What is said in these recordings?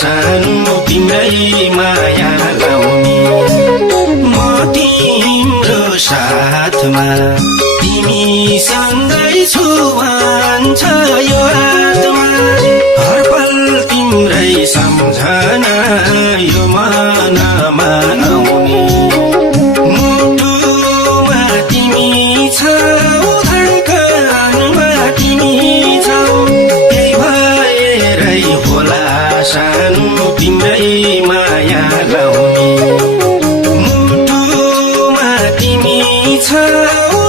सानो तिम्रै माया लाउने म तिम्रो साथमा तिमीसँगै छु भन्छ यो आत्मा हर पल तिम्रै सम्झना यो मनमा आउने मुटुमा तिमी छौ धड्कनमा तिमी छौ त्यही भएरै होला सानो तिम्रै माया लाउने मुटुमा तिमी छौ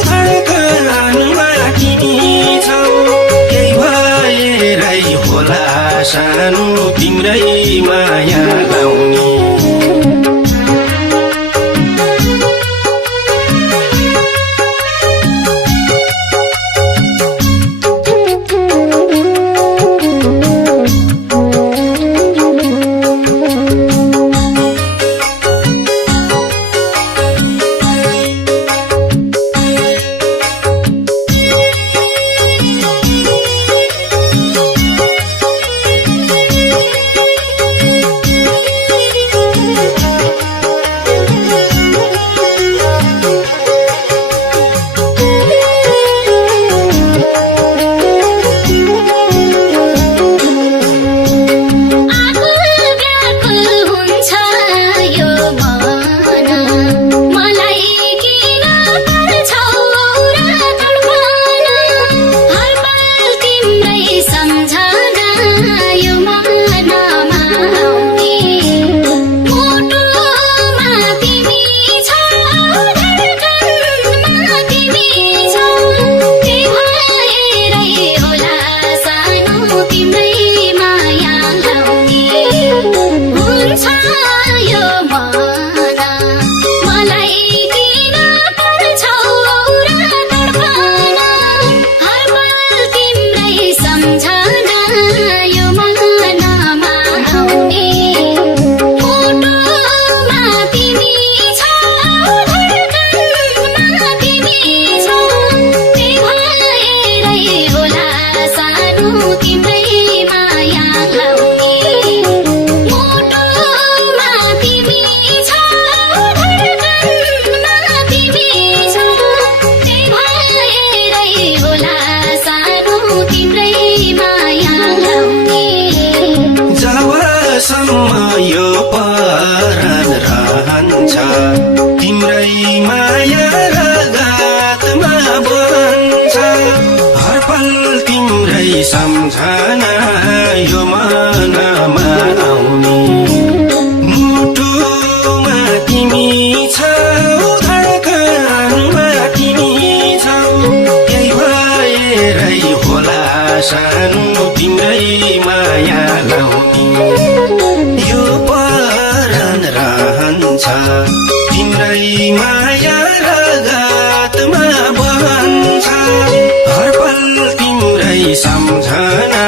धड्कनमा तिमी छौ त्यही भएरै होला सानो तिम्रै माया लाउने यो परान रहन्छ तिम्रै माया रगतमा बन्छ हर पल तिम्रै सम्झना यो मनमा आउने मुटुमा तिमी छौ धड्कनमा तिमी छौ त्यही भएरै होला सानो तिम्रै माया लाउने यो परान रहन्छ तिम्रै माया रगतमा बहन्छ हर पल तिम्रै सम्झना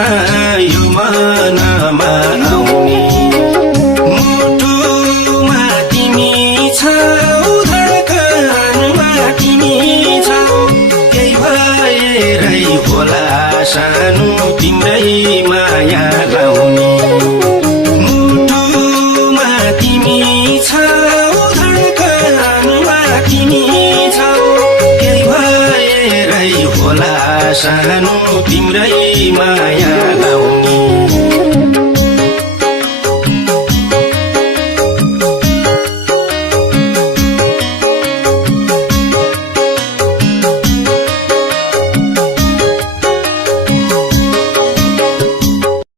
यो मनमा आउने मुटुमा तिमी छौ धड्कनमा तिमी छौ त्यही भएरै होला सानो तिम्रै माया लाउने सानो तिम्रै माया